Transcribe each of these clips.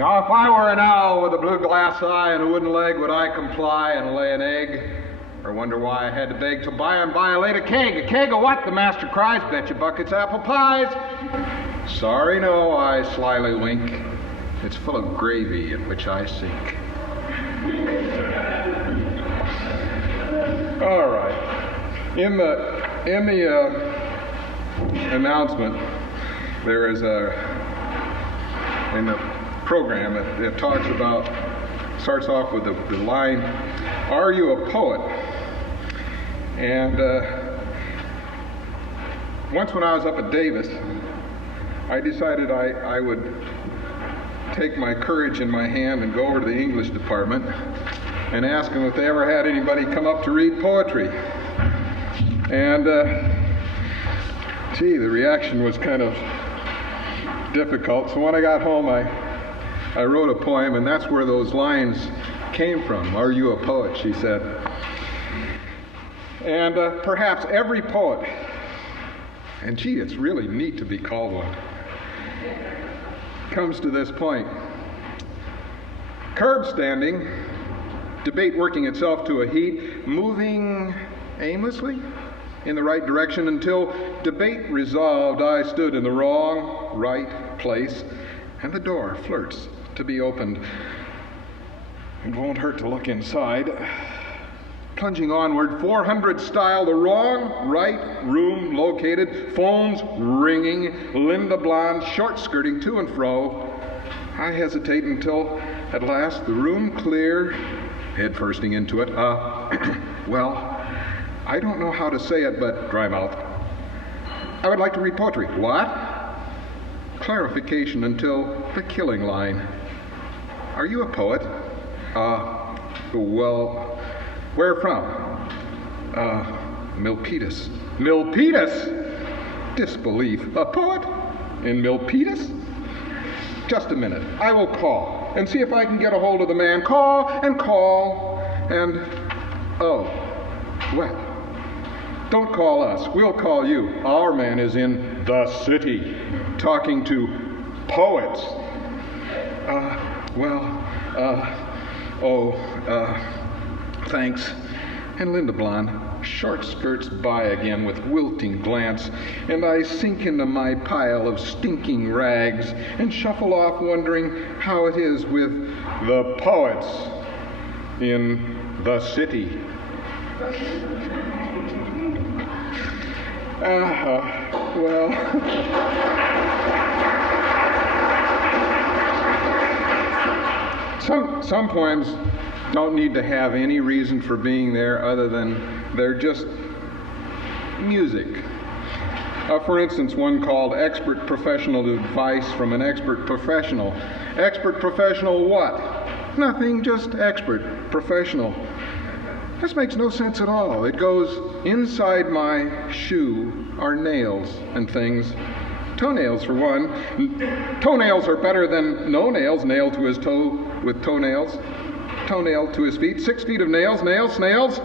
Now, if I were an owl with a blue glass eye and a wooden leg, would I comply and lay an egg? Or wonder why I had to beg till by and by I laid a keg? A keg of what? The master cries. Bet you buckets apple pies. Sorry, no, I slyly wink. It's full of gravy in which I sink. All right. In the announcement, there is in the program, it talks about, starts off with the line, "Are you a poet?" And once when I was up at Davis, I decided I would take my courage in my hand and go over to the English department and ask them if they ever had anybody come up to read poetry. And the reaction was kind of difficult. So when I got home, I wrote a poem, and that's where those lines came from. "Are you a poet?" she said. And perhaps every poet, and it's really neat to be called one, comes to this point. Curb standing, debate working itself to a heat, moving aimlessly in the right direction until debate resolved, I stood in the wrong, right place, and the door flirts to be opened. It won't hurt to look inside. Plunging onward, 400 style, the wrong, right room located, phones ringing, Linda blonde, short skirting to and fro. I hesitate until, at last, the room clear, head firsting into it. Well, I don't know how to say it, but dry mouth. I would like to read poetry. What? Clarification until the killing line. Are you a poet? Well, where from? Milpitas. Milpitas? Disbelief. A poet? In Milpitas? Just a minute. I will call and see if I can get a hold of the man. Call, and well, don't call us. We'll call you. Our man is in the city, talking to poets. Thanks. And Linda Blonde short skirts by again with wilting glance, and I sink into my pile of stinking rags and shuffle off wondering how it is with the poets in the city. Some poems don't need to have any reason for being there other than they're just music. For instance, one called Expert Professional Advice from an Expert Professional. Expert professional what? Nothing, just expert professional. This makes no sense at all. It goes, inside my shoe are nails and things. Toenails, for one. Toenails are better than no nails. Nail to his toe with toenails. Toenail to his feet. 6 feet of nails. Nails, snails.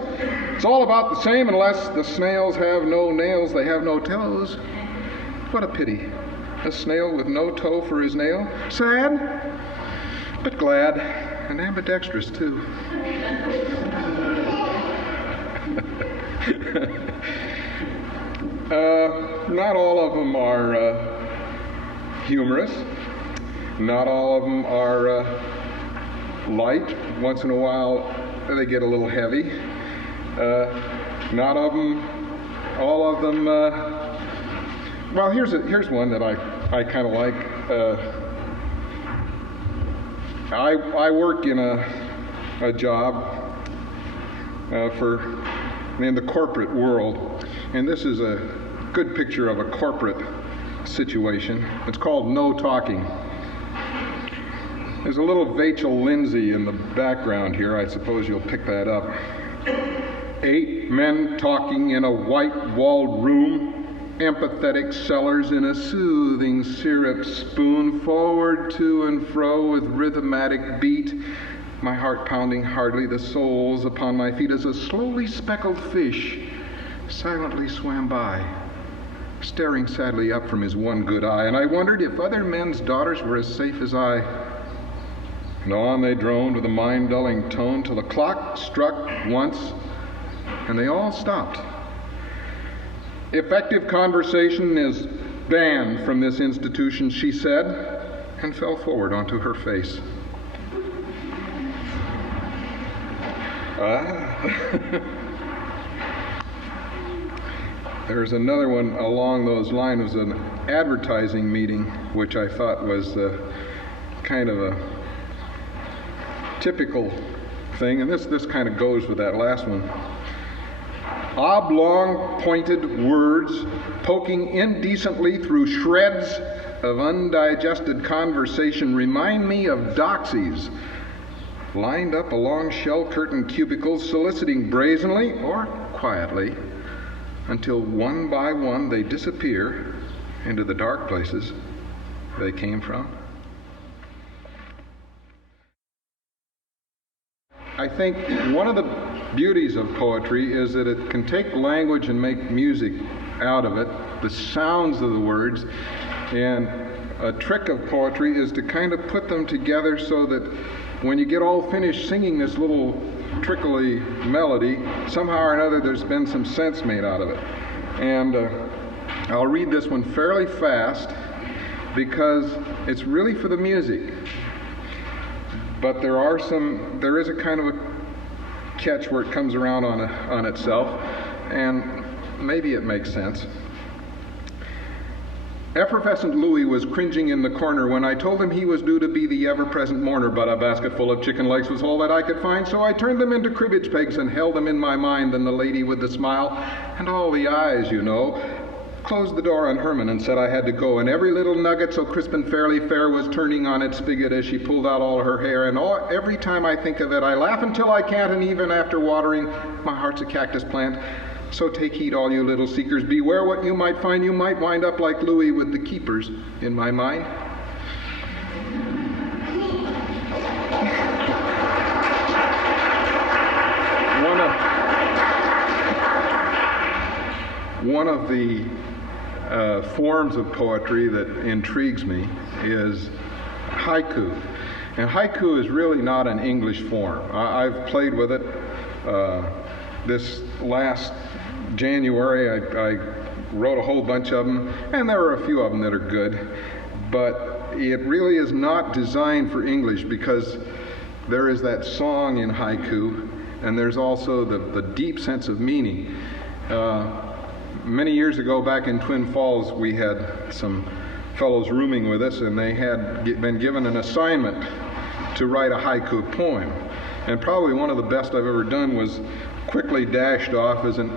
It's all about the same unless the snails have no nails, they have no toes. What a pity. A snail with no toe for his nail. Sad, but glad. And ambidextrous, too. Not all of them are humorous. Not all of them are light. Once in a while, they get a little heavy. Not of them, all of them. Well, here's one that I kind of like. I work in a job in the corporate world, and this is a good picture of a corporate situation. It's called No Talking. There's a little Vachel Lindsay in the background here. I suppose you'll pick that up. 8 men talking in a white-walled room, empathetic sellers in a soothing syrup spoon, forward to and fro with rhythmatic beat, my heart pounding hardly, the soles upon my feet as a slowly speckled fish silently swam by, staring sadly up from his one good eye, and I wondered if other men's daughters were as safe as I. And on they droned with a mind-dulling tone till the clock struck once, and they all stopped. "Effective conversation is banned from this institution," she said, and fell forward onto her face. There's another one along those lines. It was an advertising meeting, which I thought was kind of a typical thing, and this kind of goes with that last one. "Oblong, pointed words poking indecently through shreds of undigested conversation remind me of doxies lined up along shell-curtained cubicles, soliciting brazenly or quietly until one by one they disappear into the dark places they came from." I think one of the beauties of poetry is that it can take language and make music out of it, the sounds of the words, and a trick of poetry is to kind of put them together so that when you get all finished singing this little trickly melody, somehow or another there's been some sense made out of it. And I'll read this one fairly fast because it's really for the music. But there is a kind of a catch where it comes around on itself, and maybe it makes sense. "Effervescent Louis was cringing in the corner when I told him he was due to be the ever-present mourner, but a basket full of chicken legs was all that I could find, so I turned them into cribbage pegs and held them in my mind. Then the lady with the smile and all the eyes, you know, closed the door on Herman and said I had to go, and every little nugget so crisp and fairly fair was turning on its spigot as she pulled out all her hair, and every time I think of it I laugh until I can't, and even after watering, my heart's a cactus plant. So take heed, all you little seekers, beware what you might find. You might wind up like Louis with the keepers in my mind." One of the forms of poetry that intrigues me is haiku. And haiku is really not an English form. I've played with it. This last January I wrote a whole bunch of them, and there are a few of them that are good. But it really is not designed for English because there is that song in haiku, and there's also the deep sense of meaning. Many years ago, back in Twin Falls, we had some fellows rooming with us, and they had been given an assignment to write a haiku poem. And probably one of the best I've ever done was quickly dashed off as an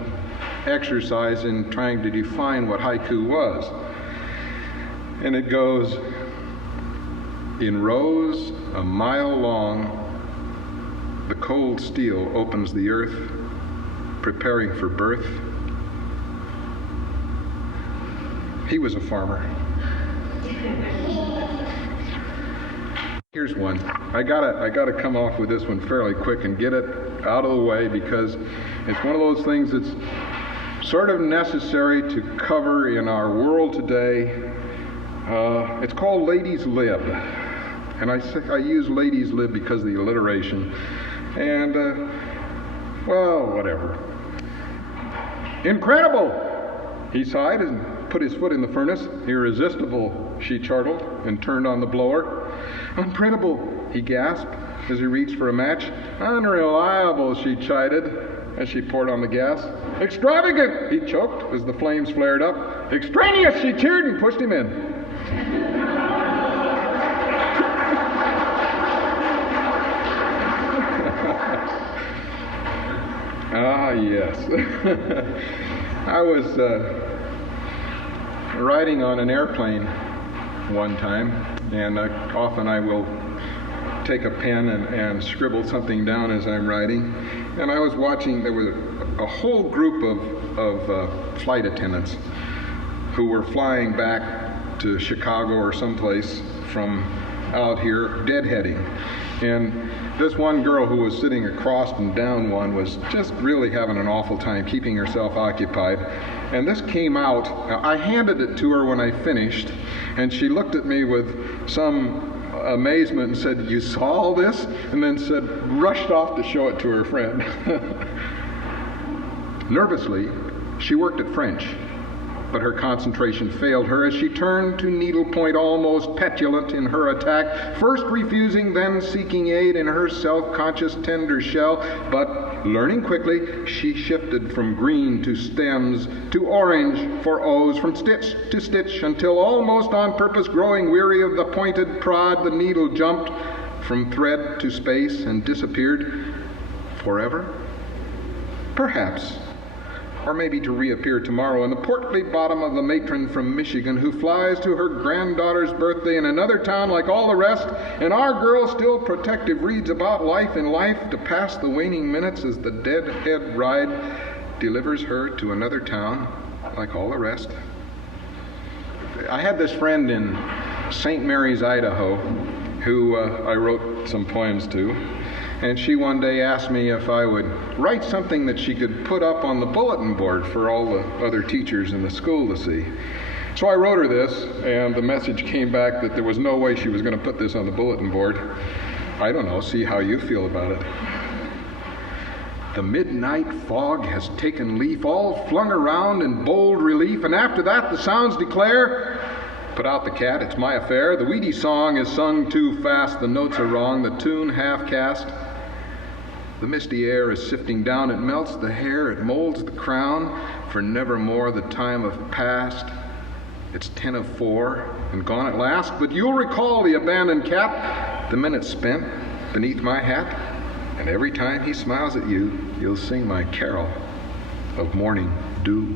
exercise in trying to define what haiku was. And it goes, "In rows a mile long, the cold steel opens the earth, preparing for birth. He was a farmer." Here's one. I gotta come off with this one fairly quick and get it out of the way because it's one of those things that's sort of necessary to cover in our world today. It's called Ladies Lib, and I use Ladies Lib because of the alliteration. And well, whatever. "Incredible!" he sighed and put his foot in the furnace. "Irresistible," she chortled and turned on the blower. "Unprintable," he gasped as he reached for a match. "Unreliable," she chided as she poured on the gas. "Extravagant," he choked as the flames flared up. "Extraneous," she cheered and pushed him in. Ah, yes. I was riding on an airplane one time, and often I will take a pen and scribble something down as I'm riding. And I was watching, there was a whole group of flight attendants who were flying back to Chicago or someplace from out here, deadheading. And this one girl who was sitting across and down one was just really having an awful time keeping herself occupied. And this came out. I handed it to her when I finished, and she looked at me with some amazement and said, "You saw all this?" And then rushed off to show it to her friend. Nervously, she worked at French, but her concentration failed her as she turned to needlepoint, almost petulant in her attack, first refusing, then seeking aid in her self-conscious tender shell. But learning quickly, she shifted from green to stems to orange for O's, from stitch to stitch, until almost on purpose, growing weary of the pointed prod, the needle jumped from thread to space and disappeared forever? Perhaps. Or maybe to reappear tomorrow in the portly bottom of the matron from Michigan who flies to her granddaughter's birthday in another town like all the rest, and our girl, still protective, reads about life in life to pass the waning minutes as the deadhead ride delivers her to another town like all the rest. I had this friend in St. Mary's, Idaho, who I wrote some poems to. And she one day asked me if I would write something that she could put up on the bulletin board for all the other teachers in the school to see. So I wrote her this, and the message came back that there was no way she was going to put this on the bulletin board. I don't know, see how you feel about it. The midnight fog has taken leaf, all flung around in bold relief, and after that the sounds declare, "Put out the cat, it's my affair. The weedy song is sung too fast, the notes are wrong, the tune half cast. The misty air is sifting down, it melts the hair, it molds the crown, for nevermore the time of past. It's 10:04 and gone at last, but you'll recall the abandoned cat, the minutes spent beneath my hat, and every time he smiles at you, you'll sing my carol of morning dew."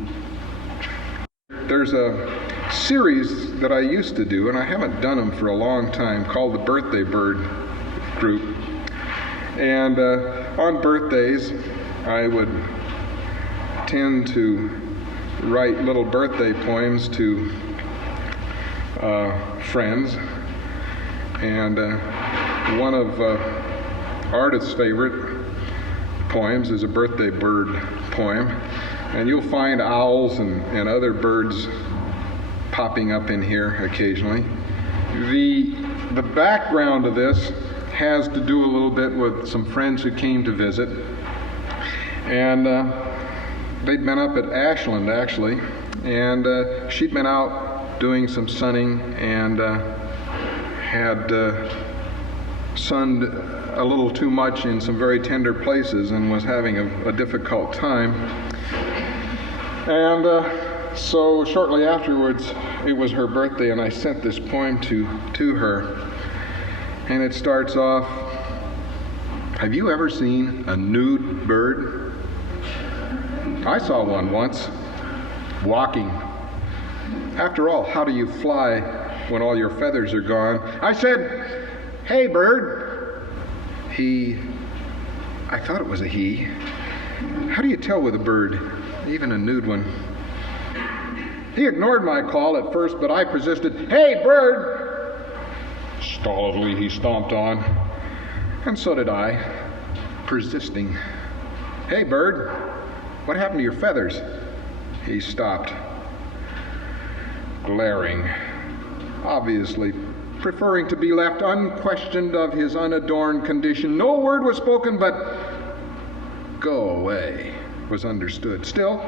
There's a series that I used to do, and I haven't done them for a long time, called the Birthday Bird Group. And on birthdays, I would tend to write little birthday poems to friends. And one of artist's favorite poems is a birthday bird poem. And you'll find owls and other birds popping up in here occasionally. The background of this has to do a little bit with some friends who came to visit, and they'd been up at Ashland actually, and she'd been out doing some sunning and had sunned a little too much in some very tender places and was having a difficult time. And so shortly afterwards, it was her birthday, and I sent this poem to her. And it starts off, "Have you ever seen a nude bird? I saw one once, walking. After all, how do you fly when all your feathers are gone? I said, 'Hey, bird.' I thought it was a he. How do you tell with a bird, even a nude one? He ignored my call at first, but I persisted, 'Hey, bird!' Stolidly he stomped on, and so did I, persisting. 'Hey, bird, what happened to your feathers?' He stopped, glaring, obviously preferring to be left unquestioned of his unadorned condition. No word was spoken, but 'Go away' was understood. Still,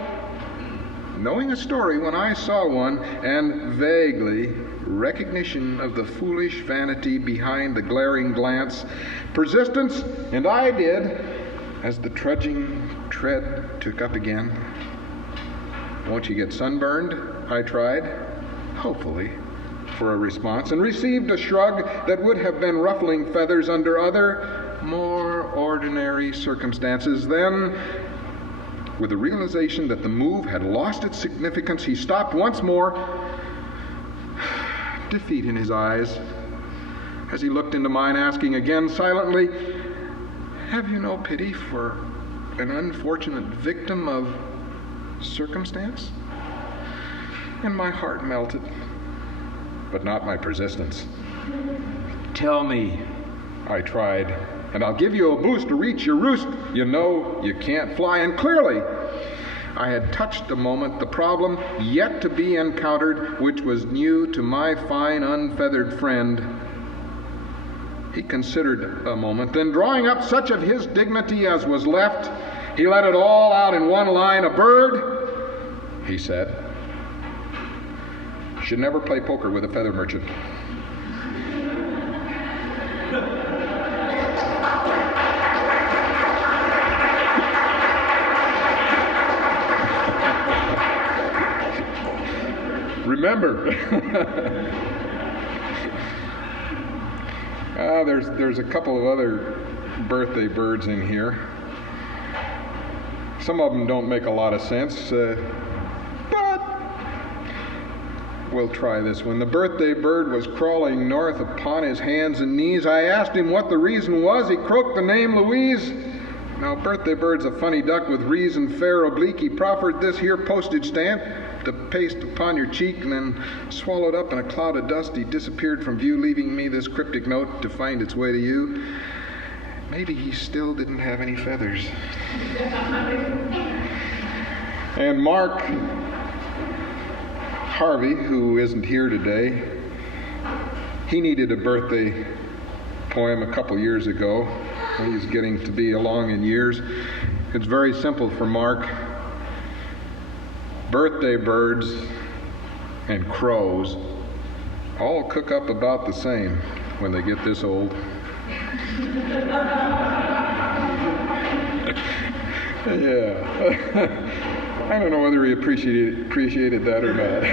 knowing a story when I saw one, and vaguely recognition of the foolish vanity behind the glaring glance, persistence, and I did, as the trudging tread took up again. 'Won't you get sunburned?' I tried, hopefully, for a response, and received a shrug that would have been ruffling feathers under other, more ordinary circumstances. Then, with the realization that the move had lost its significance, he stopped once more, defeat in his eyes, as he looked into mine, asking again silently, 'Have you no pity for an unfortunate victim of circumstance?' And my heart melted, but not my persistence. 'Tell me,' I tried, 'and I'll give you a boost to reach your roost. You know you can't fly.' And clearly I had touched a moment the problem yet to be encountered, which was new to my fine unfeathered friend. He considered a moment, then drawing up such of his dignity as was left, he let it all out in one line. "A bird," he said, "should never play poker with a feather merchant." Remember. There's a couple of other birthday birds in here. Some of them don't make a lot of sense, but we'll try this one. "The birthday bird was crawling north upon his hands and knees. I asked him what the reason was. He croaked the name Louise. Now, birthday bird's a funny duck with reason fair oblique. He proffered this here postage stamp to paste upon your cheek, and then swallowed up in a cloud of dust. He disappeared from view, leaving me this cryptic note to find its way to you. Maybe he still didn't have any feathers." And Mark Harvey, who isn't here today, he needed a birthday poem a couple years ago. He's getting to be along in years. It's very simple for Mark. Birthday birds and crows all cook up about the same when they get this old. Yeah. I don't know whether he appreciated that or not.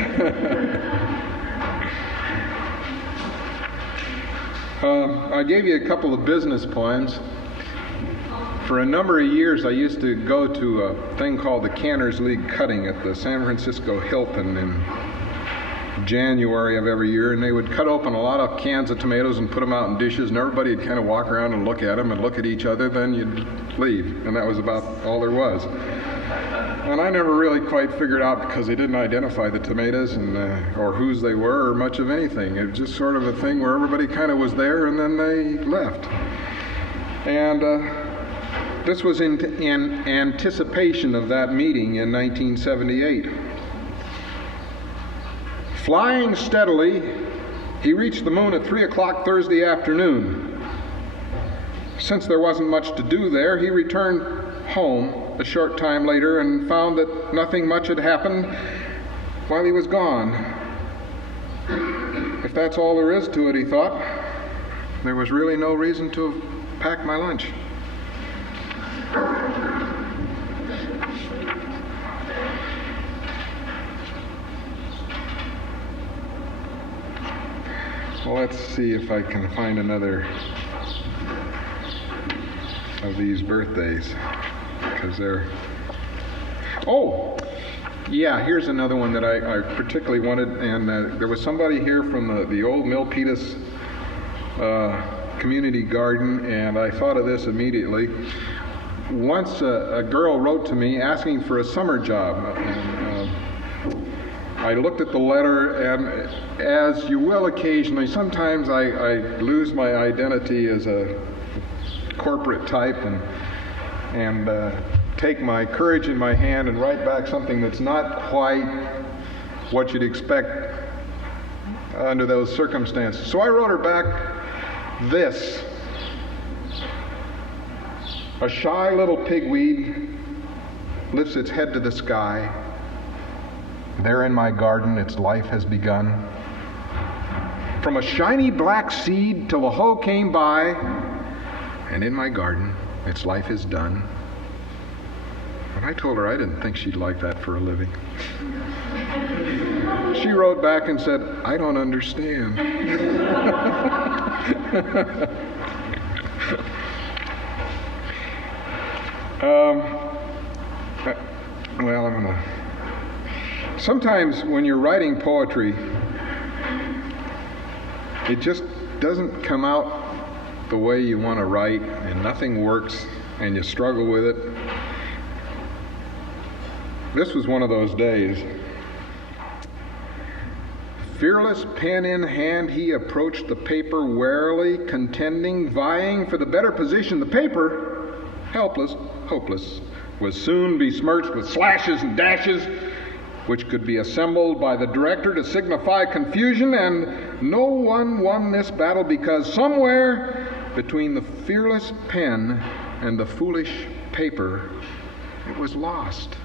I gave you a couple of business poems. For a number of years, I used to go to a thing called the Canners League Cutting at the San Francisco Hilton in January of every year, and they would cut open a lot of cans of tomatoes and put them out in dishes, and everybody would kind of walk around and look at them and look at each other, then you'd leave, and that was about all there was. And I never really quite figured out, because they didn't identify the tomatoes and or whose they were or much of anything. It was just sort of a thing where everybody kind of was there and then they left. And this was in anticipation of that meeting in 1978. Flying steadily, he reached the moon at 3 o'clock Thursday afternoon. Since there wasn't much to do there, he returned home a short time later and found that nothing much had happened while he was gone. If that's all there is to it, he thought, there was really no reason to have packed my lunch. Well, let's see if I can find another of these birthdays, because they're... Oh! Yeah, here's another one that I particularly wanted, and there was somebody here from the old Milpitas community garden, and I thought of this immediately. Once a girl wrote to me asking for a summer job, and I looked at the letter, and as you will occasionally, sometimes I lose my identity as a corporate type and take my courage in my hand and write back something that's not quite what you'd expect under those circumstances. So I wrote her back this: "A shy little pigweed lifts its head to the sky. There in my garden its life has begun. From a shiny black seed till the hoe came by, and in my garden its life is done." And I told her I didn't think she'd like that for a living. She wrote back and said, "I don't understand." Well, I'm gonna... Sometimes when you're writing poetry, it just doesn't come out the way you want to write, and nothing works, and you struggle with it. This was one of those days. Fearless pen in hand, he approached the paper warily, contending, vying for the better position. The paper, helpless, hopeless, was soon besmirched with slashes and dashes, which could be assembled by the director to signify confusion, and no one won this battle because somewhere between the fearless pen and the foolish paper, it was lost.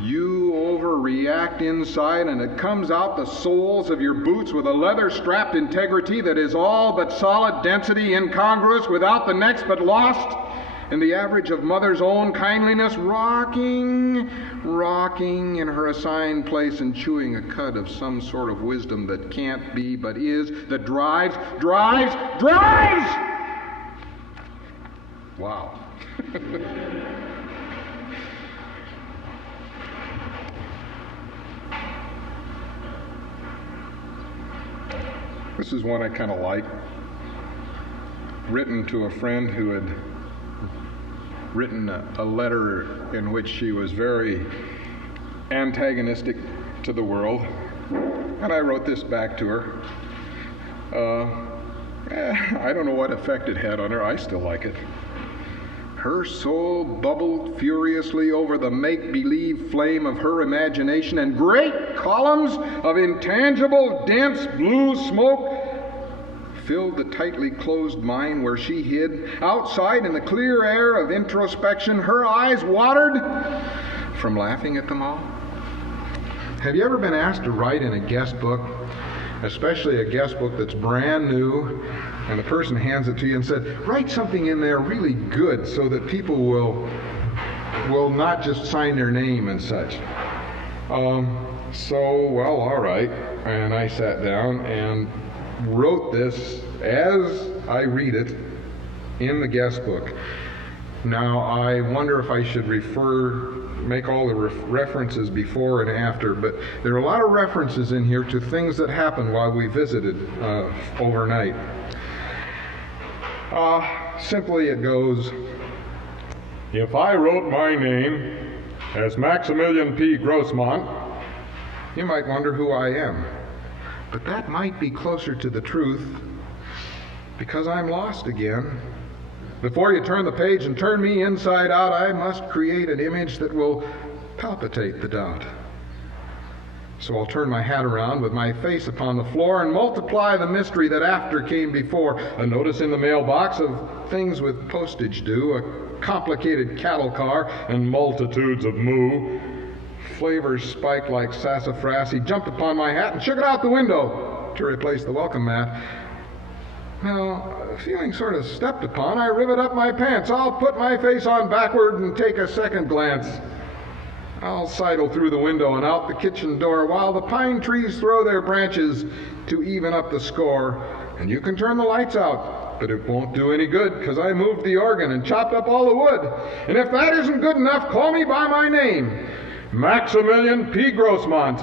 You overreact inside, and it comes out the soles of your boots with a leather-strapped integrity that is all but solid density, incongruous without the next, but lost in the average of mother's own kindliness, rocking in her assigned place and chewing a cud of some sort of wisdom that can't be but is, that drives! Wow. This is one I kind of like, written to a friend who had written a letter in which she was very antagonistic to the world, and I wrote this back to her. I don't know what effect it had on her. I still like it. Her soul bubbled furiously over the make-believe flame of her imagination, and great columns of intangible, dense blue smoke filled the tightly closed mind where she hid. Outside, in the clear air of introspection, her eyes watered from laughing at them all. Have you ever been asked to write in a guest book, especially a guest book that's brand new, and the person hands it to you and said, write something in there really good so that people will not just sign their name and such? Well, all right. And I sat down and wrote this as I read it in the guest book. Now, I wonder if I should make all the references before and after, but there are a lot of references in here to things that happened while we visited overnight. Simply it goes, if I wrote my name as Maximilian P. Grossmont, you might wonder who I am. But that might be closer to the truth, because I'm lost again. Before you turn the page and turn me inside out, I must create an image that will palpitate the doubt. So I'll turn my hat around with my face upon the floor and multiply the mystery that after came before. A notice in the mailbox of things with postage due, a complicated cattle car, and multitudes of moo. Flavors spiked like sassafras. He jumped upon my hat and shook it out the window to replace the welcome mat. Now, feeling sort of stepped upon, I rivet up my pants. I'll put my face on backward and take a second glance. I'll sidle through the window and out the kitchen door while the pine trees throw their branches to even up the score. And you can turn the lights out, but it won't do any good because I moved the organ and chopped up all the wood. And if that isn't good enough, call me by my name, Maximilian P. Grossmont.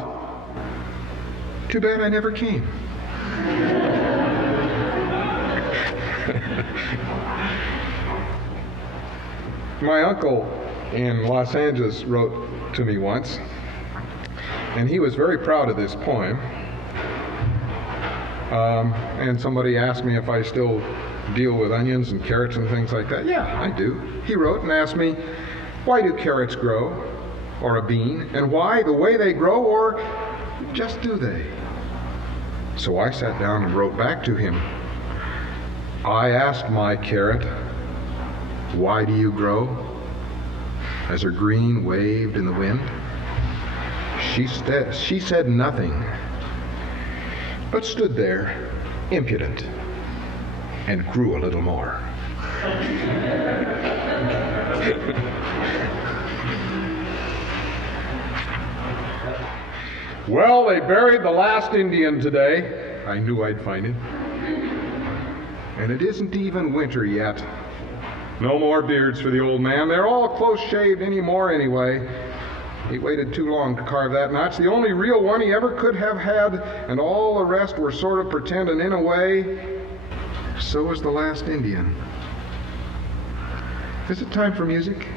Too bad I never came. My uncle in Los Angeles wrote to me once, and he was very proud of this poem. And somebody asked me if I still deal with onions and carrots and things like that. Yeah, I do. He wrote and asked me, why do carrots grow, or a bean, and why the way they grow, or just do they? So I sat down and wrote back to him. I asked my carrot, why do you grow? As her green waved in the wind. She said nothing, but stood there, impudent, and grew a little more. Well, they buried the last Indian today. I knew I'd find him. And it isn't even winter yet. No more beards for the old man. They're all close-shaved anymore anyway. He waited too long to carve that notch. The only real one he ever could have had, and all the rest were sort of pretend, and in a way, so was the last Indian. Is it time for music?